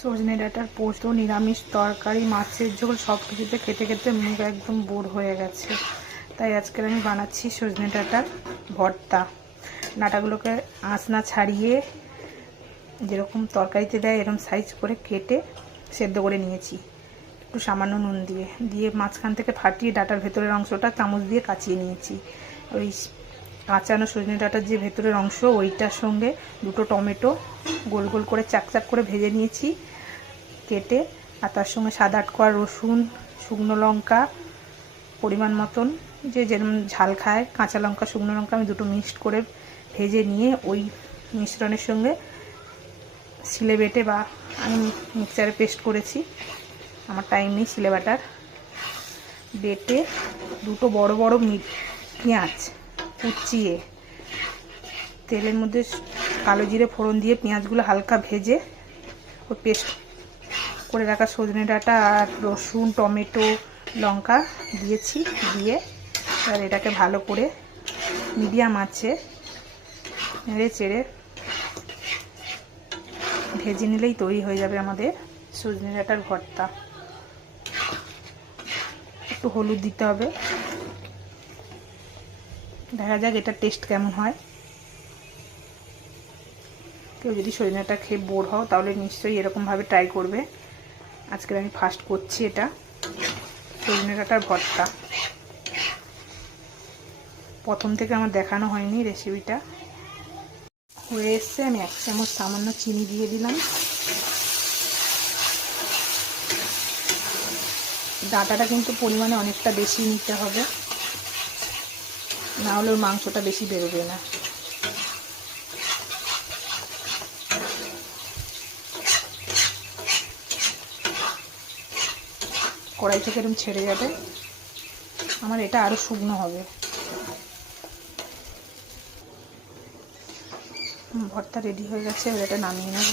সজনে ডাঁটার পোস্ত, নিরামিষ তরকারি, মাছের ঝোল সব কিছুতে খেতে খেতে মুখ একদম বোর হয়ে গেছে। তাই আজকের আমি বানাচ্ছি সজনে ডাঁটার ভর্তা। ডাঁটাগুলোকে আঁশ না ছাড়িয়ে যেরকম তরকারিতে দেয় এরকম সাইজ করে কেটে সেদ্ধ করে নিয়েছি, একটু সামান্য নুন দিয়ে মাঝখান থেকে ফাটিয়ে ডাঁটার ভেতরের অংশটা চামচ দিয়ে কাচিয়ে নিয়েছি। ওই কাঁচানো সজনে ডাঁটার যে ভেতরের অংশ ওইটার সঙ্গে দুটো টমেটো গোল গোল করে চাক করে ভেজে নিয়েছি কেটে, আর তার সঙ্গে 7-8 কোয়া রসুন, শুকনো লঙ্কা পরিমাণ মতন, যে যেরকম ঝাল খায়, কাঁচা লঙ্কা শুকনো লঙ্কা আমি দুটো মিক্সড করে ভেজে নিয়ে ওই মিশ্রণের সঙ্গে শিলে বেটে বা আমি মিক্সারে পেস্ট করেছি, আমার টাইম নেই শিলে বাটার, বেটে দুটো বড় বড় পেঁয়াজ কুচিয়ে তেলের মধ্যে কালো জিরে ফোড়ন দিয়ে পেঁয়াজগুলো হালকা ভেজে ওই পেস্ট করে রাখা সজনে ডাঁটা আর রসুন টমেটো লঙ্কা দিয়েছি, দিয়ে আর এটাকে ভালো করে মিডিয়াম আঁচে নেড়ে চেড়ে ভেজে নিলেই তৈরি হয়ে যাবে আমাদের সজনে ডাঁটার ভর্তা। একটু হলুদ দিতে হবে, দেখা যাক এটার টেস্ট কেমন হয়। কেউ যদি সজনে ডাঁটা খেয়ে বোর হও তাহলে নিশ্চয়ই এরকমভাবে ট্রাই করবে। আজকে আমি ফার্স্ট করছি এটা সজনে ডাঁটার ভর্তা। প্রথম থেকে আমার দেখানো হয়নি রেসিপিটা। হয়ে এসছে, আমি 1 চামচ সামান্য চিনি দিয়ে দিলাম। ডাঁটাটা কিন্তু পরিমাণে অনেকটা বেশি নিতে হবে, না হলে ওর মাংসটা বেশি বেরোবে না। কড়াই থেকে এরকম ছেড়ে যাবে, আমার এটা আরও শুকনো হবে। ভর্তা রেডি হয়ে গেছে, এবার এটা নামিয়ে নেব।